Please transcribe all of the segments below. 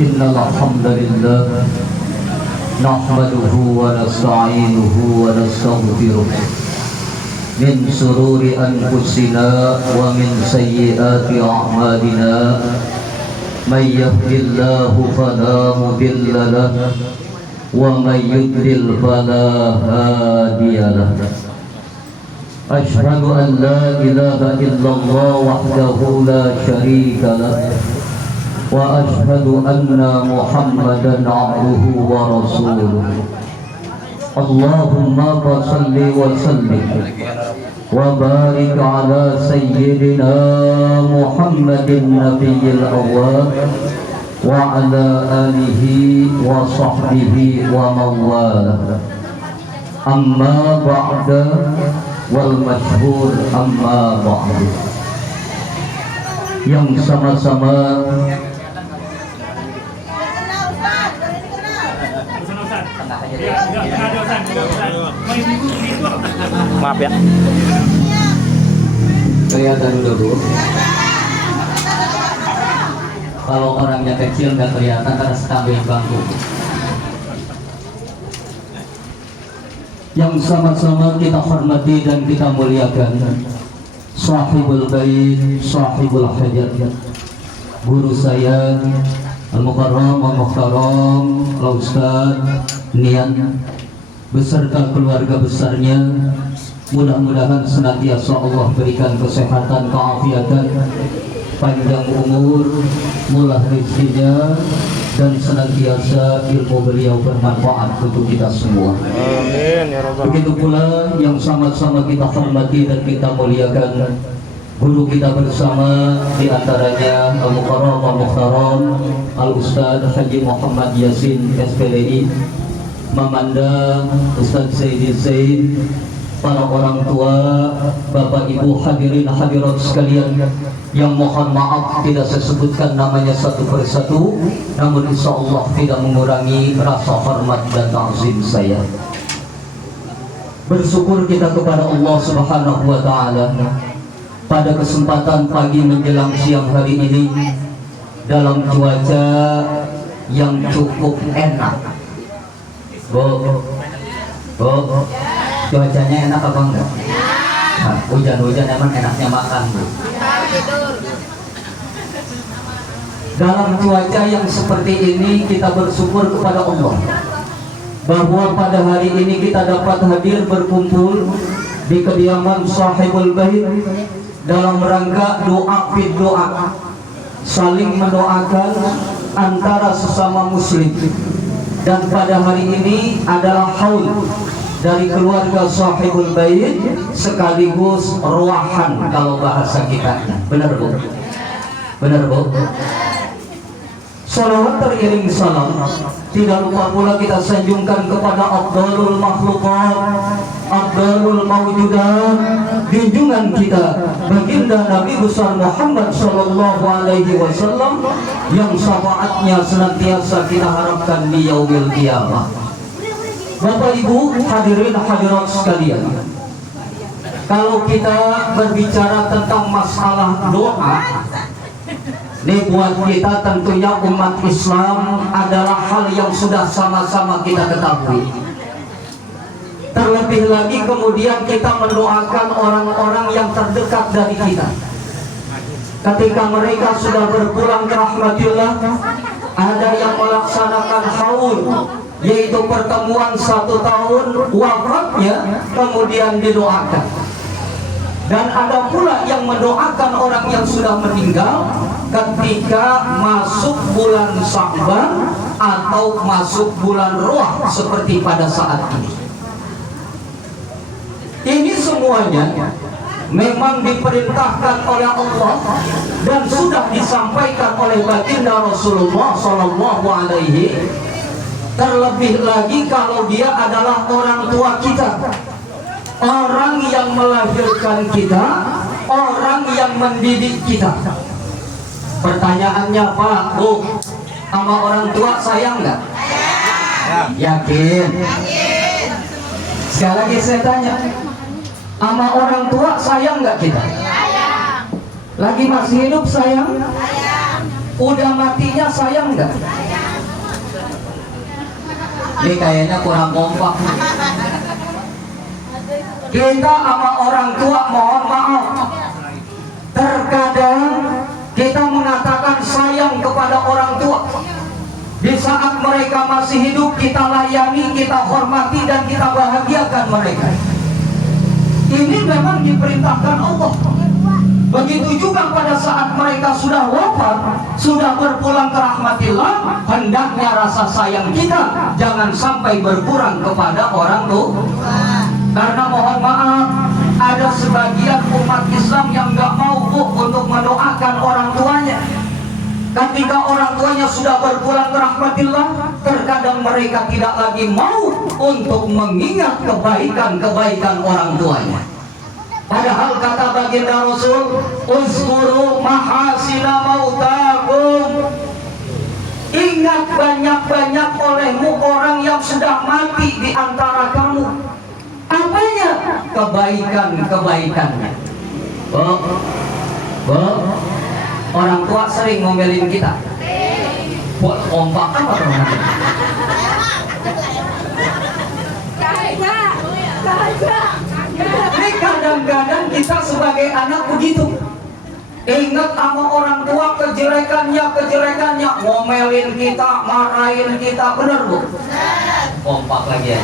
Innal hamdalillah nahmaduhu wa nasta'inuhu wa nastaghfiruh min sururi anfusina wa min sayyiati a'malina may yahdihillahu fala mudilla lahu wa may yudlil fala hadiya lahu. Asyhadu an la ilaha illallah wahdahu la syarika lahu wa asyhadu anna Muhammadan abduhu wa rasuluh. Allahumma salli wa sallim wa barik ala sayyidina Muhammadin nabiyil awwal wa ala alihi wa sahbihi wa mawalah. Amma ba'da wal masyhur amma ba'du. Yang sama-sama maaf ya, kelihatan dulu. Kalau orangnya kecil nggak kelihatan karena setambil bangku. Yang sama-sama kita hormati dan kita muliakan sahibul bait, sahibul hajat, guru saya Al-Mukarram Al-Muhtaram Al-Ustaz Nian beserta keluarga besarnya. Mudah-mudahan senantiasa Allah berikan kesehatan, keafiatan, panjang umur, murah rezekinya, dan senantiasa ilmu beliau bermanfaat untuk kita semua. amin ya rabbal. Begitu pula yang sama-sama kita hormati dan kita muliakan guru kita bersama, di antaranya Al-Mukarram Al-Muhtaram Al-Ustaz Haji Muhammad Yasin SPDI, Mamanda Ustaz Sayyidi Zaid, para orang tua, bapak ibu hadirin hadirat sekalian yang mohon maaf tidak saya sebutkan namanya satu persatu, namun insya Allah tidak mengurangi rasa hormat dan ta'zim saya. Bersyukur kita kepada Allah Subhanahu wa ta'ala pada kesempatan pagi menjelang siang hari ini dalam cuaca yang cukup enak. Cuacanya enak apa enggak? Nah, hujan-hujan emang enaknya makan, Bu. Dalam cuaca yang seperti ini kita bersyukur kepada Allah bahwa pada hari ini kita dapat hadir berkumpul di kediaman sahibul bait dalam rangka doa fit doa, saling mendoakan antara sesama muslim. Dan pada hari ini adalah haul dari keluarga sahibul bait sekaligus ruahan kalau bahasa kita. Benar, Bu? Benar, Bu? Salawat teriring salam tidak lupa pula kita sanjungkan kepada Abdulul Makhlukat, Abdulul Mawjudat, junjungan kita baginda Nabi besar Muhammad sallallahu alaihi wasallam yang syafaatnya senantiasa kita harapkan di yaumil qiyamah. Bapak Ibu hadirin hadirat sekalian, kalau kita berbicara tentang masalah doa, ini buat kita tentunya umat Islam adalah hal yang sudah sama-sama kita ketahui. Terlebih lagi kemudian kita mendoakan orang-orang yang terdekat dari kita. Ketika mereka sudah berpulang ke rahmatillah, ada yang melaksanakan haul, yaitu pertemuan 1 tahun wafatnya kemudian didoakan. Dan ada pula yang mendoakan orang yang sudah meninggal ketika masuk bulan Sya'ban atau masuk bulan Ruah seperti pada saat ini. Ini semuanya memang diperintahkan oleh Allah dan sudah disampaikan oleh baginda Rasulullah sallallahu alaihi. Terlebih lagi kalau dia adalah orang tua kita, orang yang melahirkan kita, orang yang mendidik kita. Pertanyaannya, Pak, Bu, sama orang tua sayang nggak? Yakin? Sekali lagi saya tanya, sama orang tua sayang nggak kita? Lagi masih hidup sayang? Udah matinya sayang nggak? Ini kayaknya kurang kompak. Kita sama orang tua mohon maaf, terkadang kita mengatakan sayang kepada orang tua. Di saat mereka masih hidup, kita layani, kita hormati, dan kita bahagiakan mereka. Ini memang diperintahkan Allah. Begitu juga pada saat mereka sudah wafat, sudah berpulang ke rahmatillah, hendaknya rasa sayang kita jangan sampai berkurang kepada orang tua. Karena mohon maaf, ada sebagian umat Islam yang gak mau untuk mendoakan orang tuanya. Ketika orang tuanya sudah berpulang ke rahmatillah, terkadang mereka tidak lagi mau untuk mengingat kebaikan-kebaikan orang tuanya. Padahal kata baginda Rasul, uzkuru mahasina mautakum, ingat banyak-banyak olehmu orang yang sudah mati di antara kamu. Apanya? Kebaikan-kebaikannya. Orang tua sering ngomelin kita. Kompak apa teman-teman? Ini kadang-kadang kita sebagai anak begitu. Ingat sama orang tua kejelekannya, ngomelin kita, marahin kita, benar bu? Kompak lagi ya.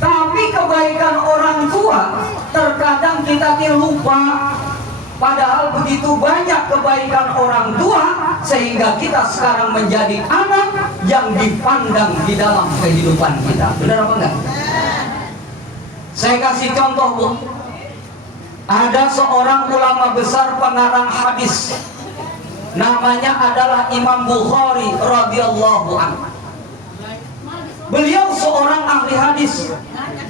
Tapi kebaikan orang tua terkadang kita lupa. Padahal begitu banyak kebaikan orang tua sehingga kita sekarang menjadi anak yang dipandang di dalam kehidupan kita. Benar apa enggak? Saya kasih contoh bu. Ada seorang ulama besar pengarang hadis, namanya adalah Imam Bukhari radhiyallahu anhu. Beliau seorang ahli hadis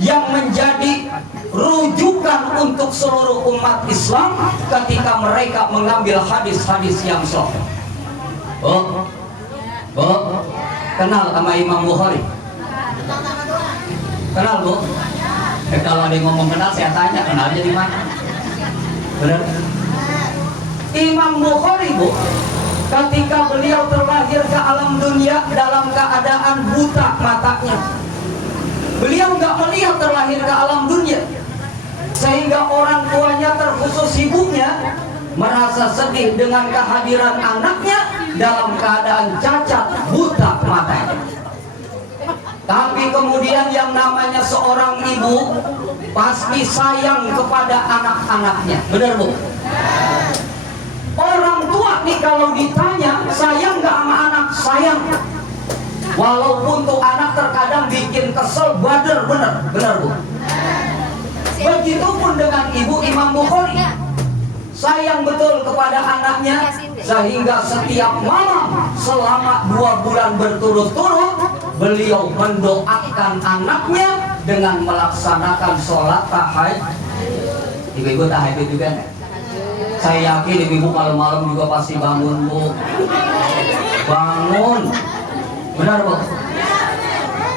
yang menjadi rujukan untuk seluruh umat Islam ketika mereka mengambil hadis-hadis yang sahih. Kenal sama Imam Bukhari? Kenal bu? Kalau ada yang ngomong kenal, saya tanya kenalnya di mana? Benar? Imam Bukhari bu, ketika beliau terlahir ke alam dunia dalam keadaan buta matanya, beliau nggak melihat terlahir ke alam dunia, sehingga orang tuanya terkhusus ibunya merasa sedih dengan kehadiran anaknya dalam keadaan cacat buta matanya. Tapi kemudian yang namanya seorang ibu pasti sayang kepada anak-anaknya, benar bu? Orang tua nih kalau ditanya sayang nggak sama anak, sayang. Walaupun tuh anak terkadang bikin kesel, bener bu? Begitupun dengan ibu Imam Bukhari, sayang betul kepada anaknya sehingga setiap malam selama 2 bulan berturut-turut beliau mendoakan anaknya dengan melaksanakan sholat tahajud. Ibu-ibu tahajud juga nggak? Saya yakin ibu-ibu kalau malam juga pasti bangun bu. Bangun, benar bu?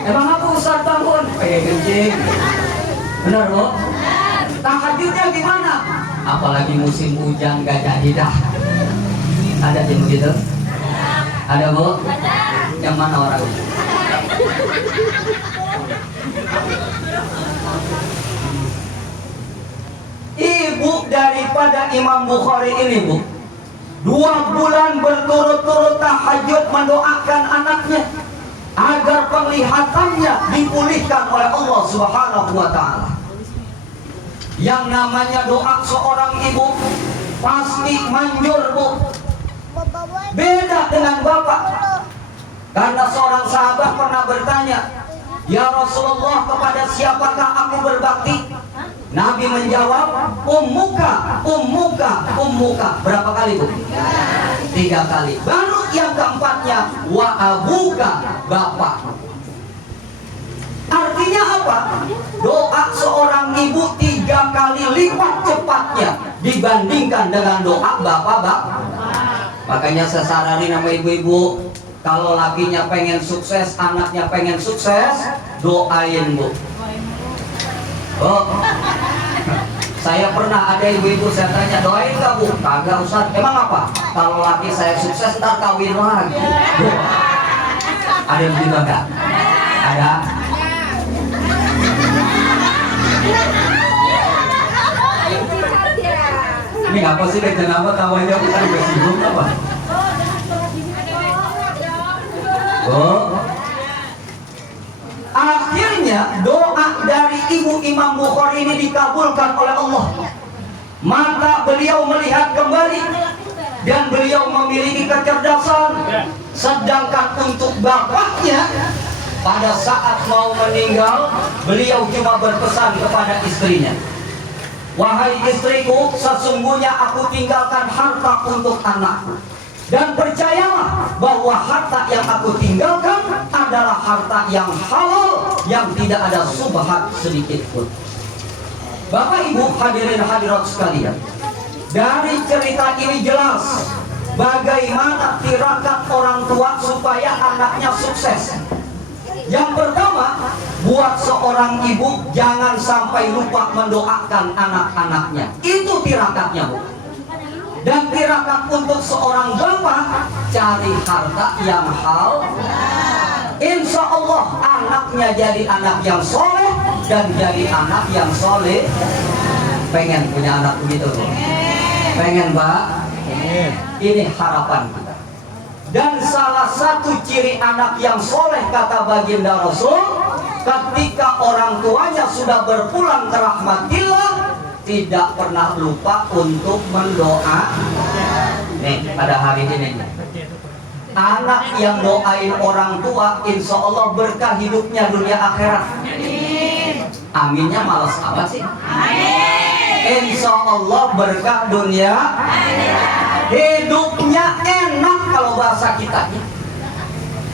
Emang aku Ustaz bangun? Kencing. Benar bu? Tahajudnya gimana? Apalagi musim hujan gak jadi dah. Ada yang begitu? Ada bu? Yang mana orangnya? Ibu daripada Imam Bukhari ini bu, 2 bulan berturut-turut tahajud mendoakan anaknya agar penglihatannya dipulihkan oleh Allah Subhanahu wa ta'ala. Yang namanya doa seorang ibu pasti manjur bu, beda dengan bapak. Karena seorang sahabat pernah bertanya, ya Rasulullah, kepada siapakah aku berbakti? Nabi menjawab, ummuka. Berapa kali bu? 3 kali. Baru yang keempatnya, wa abuka, bapak. Artinya apa? Doa seorang ibu 3 kali lipat cepatnya dibandingkan dengan doa bapak. Makanya saya saranin sama ibu-ibu, kalau lakinya pengen sukses, anaknya pengen sukses, doain bu. Saya pernah ada ibu-ibu saya tanya, doain nggak bu? Kagak Ustaz. Emang apa? Kalau laki saya sukses ntar kawin lagi. Ada yang begitu enggak? Ada. Ini apa sih kenapa tawanya bukan bersinggung apa? Oh. Akhirnya doa dari Ibu Imam Bukhari ini dikabulkan oleh Allah. Maka beliau melihat kembali dan beliau memiliki kecerdasan. Sedangkan untuk bapaknya pada saat mau meninggal, beliau cuma berpesan kepada istrinya, wahai istriku, sesungguhnya aku tinggalkan harta untuk anakku. Dan percayalah bahwa harta yang aku tinggalkan adalah harta yang halal, yang tidak ada subhat sedikit pun. Bapak Ibu hadirin hadirat sekalian, dari cerita ini jelas bagaimana tirakat orang tua supaya anaknya sukses. Yang pertama, buat seorang ibu jangan sampai lupa mendoakan anak-anaknya. Itu tirakatnya, Bu. Dan tirakat untuk seorang bapak, cari harta yang halal. Insya Allah anaknya jadi anak yang soleh dan jadi anak yang soleh. Pengen punya anak begitu, Bu? Pengen, Pak? Ini harapan kita. Dan salah satu ciri anak yang soleh, kata baginda Rasul, ketika orang tuanya sudah berpulang ke rahmatillah, tidak pernah lupa untuk mendoa. Nih pada hari ini, anak yang doain orang tua, insya Allah berkah hidupnya dunia akhirat. Aminnya malas amat sih. Insya Allah berkah dunia, hidupnya enak kalau bahasa kita.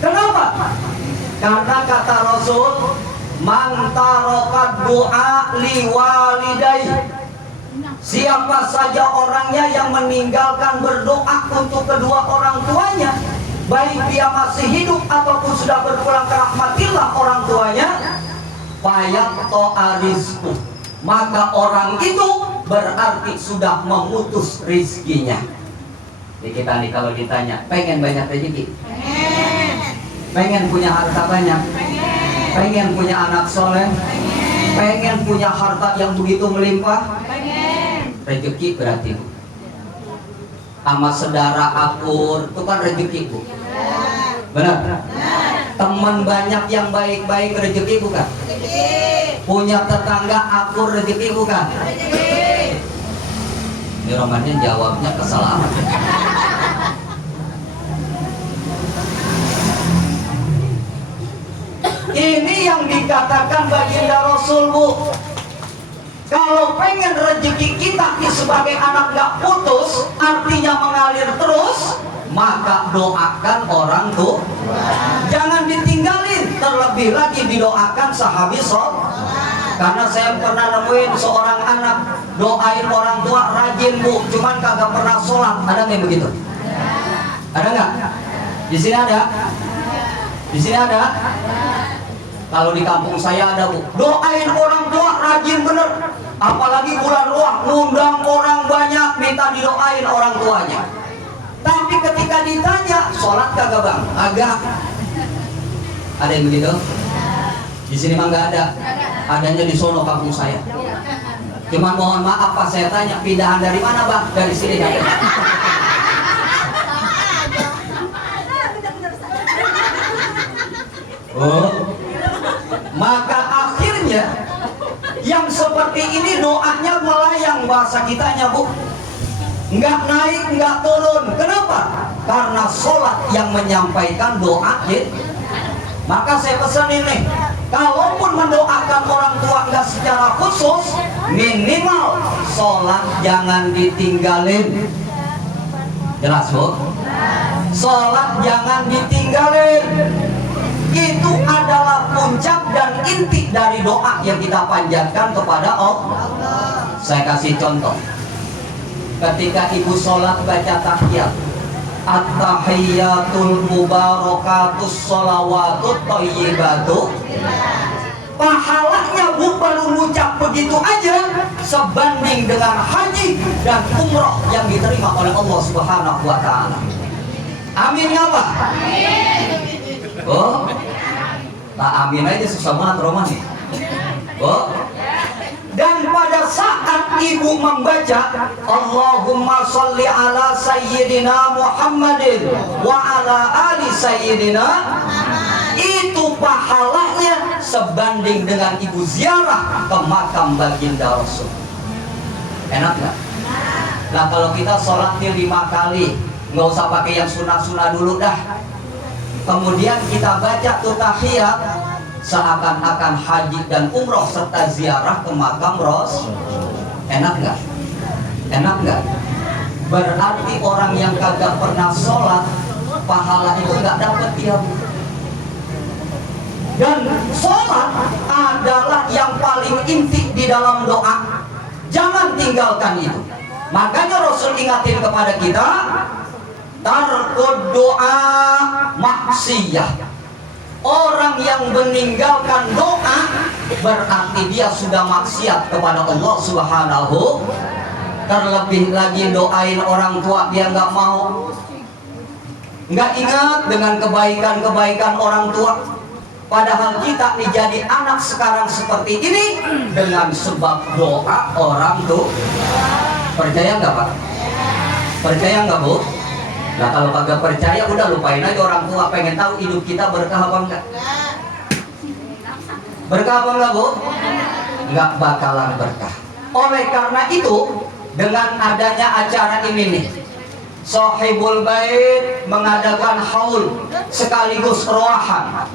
Kenapa? Karena kata Rasul, man tarokat doa liwalidai. Siapa saja orangnya yang meninggalkan berdoa untuk kedua orang tuanya, baik dia masih hidup ataupun sudah berpulang ke rahmatillah orang tuanya, fayaqta arizku, maka orang itu berarti sudah memutus rizkinya. Jadi kita nih kalau ditanya, pengen banyak rezeki? Pengen punya harta banyak? Pengen punya anak soleh? Pengen punya harta yang begitu melimpah? Rezeki berarti, Bu. Sama saudara akur, itu kan rezeki, Bu. Benar? Teman banyak yang baik-baik, rezeki bukan? Punya tetangga akur, rezeki bukan? Ini romannya jawabnya kesalahan. Ini yang dikatakan baginda Rasul, Bu. Kalau pengen rezeki kita sebagai anak gak putus, artinya mengalir terus, maka doakan orang tua. Jangan ditinggalin, terlebih lagi didoakan sehabis sholat. Karena saya pernah nemuin seorang anak doain orang tua rajin, Bu, cuman kagak pernah sholat. Ada nggak yang begitu? Ada nggak? Di sini ada? Di sini ada? Kalau di kampung saya ada, Bu. Doain orang tua rajin bener. Apalagi bulan Ruah, ngundang orang banyak minta didoain orang tuanya. Tapi ketika ditanya, sholat kagak bang? Agak. Ada yang begitu? Di sini mah nggak ada. Adanya di sono kampung saya. Cuman mohon maaf pas saya tanya, pindahan dari mana bang? Dari sini ya. Oh. Maka akhirnya yang seperti ini doanya melayang bahasa kitanya, Bu. Nggak naik, nggak turun. Kenapa? Karena sholat yang menyampaikan doa. Maka saya pesan ini, kalaupun mendoakan orang tua nggak secara khusus, minimal sholat jangan ditinggalin. Jelas, Bu? Sholat jangan ditinggalin. Itu adalah puncak dan inti dari doa yang kita panjatkan kepada Allah. Saya kasih contoh. Ketika ibu sholat baca tahiyat, at-tahiyyatul mubarakatus sholawatut thayyibatu, pahalanya baru ngucap begitu aja sebanding dengan haji dan umroh yang diterima oleh Allah Subhanahu wa taala. Amin apa? Oh, tak amin aja susah banget romani. Oh, dan pada saat ibu membaca Allahumma sholli ala sayyidina Muhammadin wa ala ali sayyidina, itu pahalanya sebanding dengan ibu ziarah ke makam baginda Rasul. Enak nggak? Nah kalau kita sholatnya 5 kali, nggak usah pakai yang sunah-sunah dulu dah. Kemudian kita baca tuh tahiyat, seakan-akan haji dan umroh serta ziarah ke makam Rasul. Enak nggak? Enak nggak? Berarti orang yang kagak pernah sholat, pahala itu nggak dapat dia. Dan sholat adalah yang paling inti di dalam doa. Jangan tinggalkan itu. Makanya Rasul ingatin kepada kita, tarkud doa maksiyah. Orang yang meninggalkan doa berarti dia sudah maksiat kepada Allah Subhanahu. Terlebih lagi doain orang tua dia nggak mau, nggak ingat dengan kebaikan-kebaikan orang tua. Padahal kita menjadi anak sekarang seperti ini dengan sebab doa orang tua. Percaya nggak Pak? Percaya nggak Bu? Nah kalau kagak percaya udah lupain aja orang tua. Pengen tahu hidup kita berkah apa enggak? Berkah apa enggak Bu? Nggak bakalan berkah. Oleh karena itu dengan adanya acara ini nih, Shahibul Bait mengadakan haul sekaligus roahan.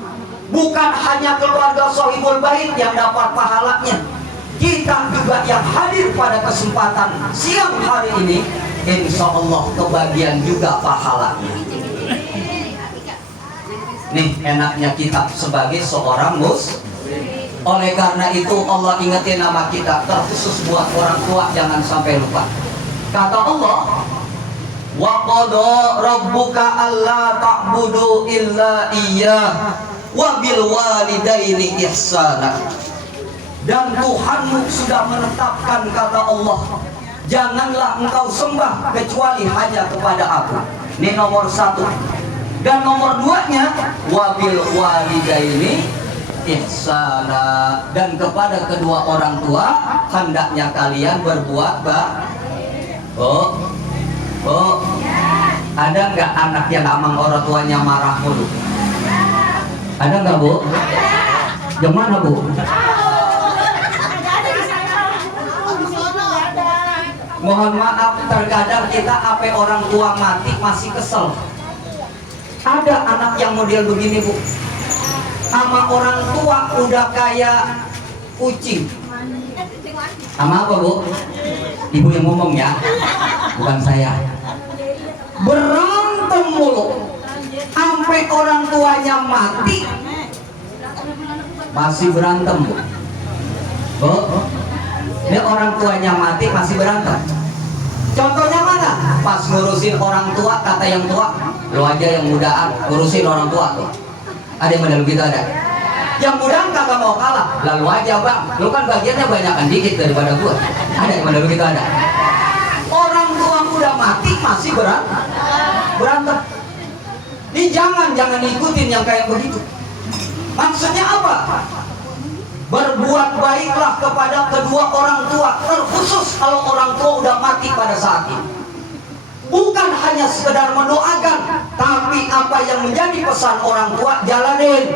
Bukan hanya keluarga Shahibul Bait yang dapat pahalanya, kita juga yang hadir pada kesempatan siang hari ini, insya Allah kebagian juga pahalanya. Nih enaknya kita sebagai seorang muslim. Oleh karena itu Allah ingetin nama kita, terkhusus buat orang tua jangan sampai lupa. Kata Allah, wa qada rabbuka alla ta'budu illa iyyah wa bil walidaini ihsana. Dan Tuhanmu sudah menetapkan, kata Allah, janganlah engkau sembah kecuali hanya kepada Aku. Ini nomor 1. Dan nomor 2-nya wa bil walidaini ihsana, dan kepada kedua orang tua hendaknya kalian berbuat baik. Oh, ada nggak anak yang sama orang tuanya marah mulu? Ada nggak Bu? Gimana Bu? Mohon maaf, terkadang kita apa orang tua mati masih kesel. Ada anak yang model begini Bu, sama orang tua udah kayak kucing. Sama apa Bu? Ibu yang ngomong ya, bukan saya. Berantem mulu, sampai orang tuanya mati masih berantem Bu. Ini orang tuanya mati masih berantem. Contohnya mana? Pas ngurusin orang tua, kata yang tua, lo aja yang mudaan ngurusin orang tua tuh. Ada yang model gitu ada. Yang mudaan kagak mau kalah, lalu aja Bang, lu kan bagiannya banyakan dikit daripada gua. Ada yang model gitu ada. Orang tua udah mati masih berantem. Ini jangan ikutin yang kayak begitu. Maksudnya apa? Berbuat baiklah kepada kedua orang tua, terkhusus kalau orang tua udah mati pada saat ini. Bukan hanya sekedar mendoakan, tapi apa yang menjadi pesan orang tua jalanin.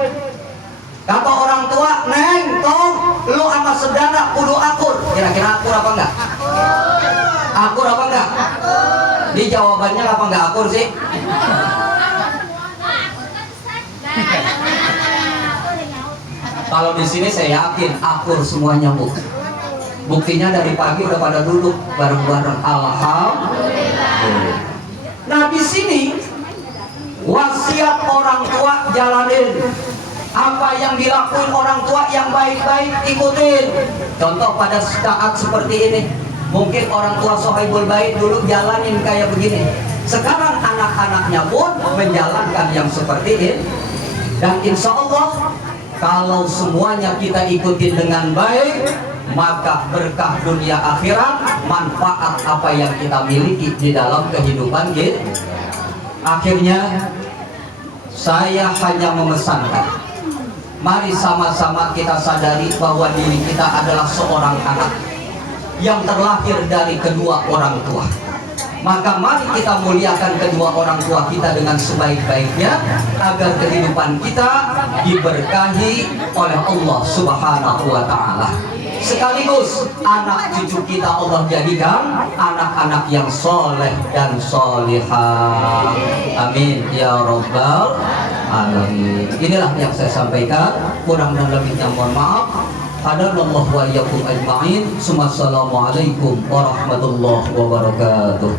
Kata orang tua, Neng, Tong, lu sama sedana kudu akur. Kira-kira akur apa enggak? Akur apa enggak? Di jawabannya apa enggak akur sih? Kalau di sini saya yakin akur semuanya Bu. Buktinya dari pagi udah pada duduk bareng-bareng. Alhamdulillah. Nah di sini wasiat orang tua jalanin. Apa yang dilakuin orang tua yang baik-baik ikutin. Contoh pada saat seperti ini, mungkin orang tua Shahibul Bait dulu jalanin kayak begini. Sekarang anak-anaknya pun menjalankan yang seperti ini. Dan insya Allah Kalau semuanya kita ikutin dengan baik, maka berkah dunia akhirat, manfaat apa yang kita miliki di dalam kehidupan kita. Akhirnya saya hanya memesankan, mari sama-sama kita sadari bahwa diri kita adalah seorang anak yang terlahir dari kedua orang tua. Maka mari kita muliakan kedua orang tua kita dengan sebaik-baiknya, agar kehidupan kita diberkahi oleh Allah Subhanahu wa Ta'ala. Sekaligus anak cucu kita Allah jadikan anak-anak yang soleh dan solihah. Amin ya Rabbal alamin. Inilah yang saya sampaikan, kurang dan lebihnya mohon maaf. Hadanallahu wa iyyakum ajma'in. Assalamualaikum warahmatullahi wabarakatuh.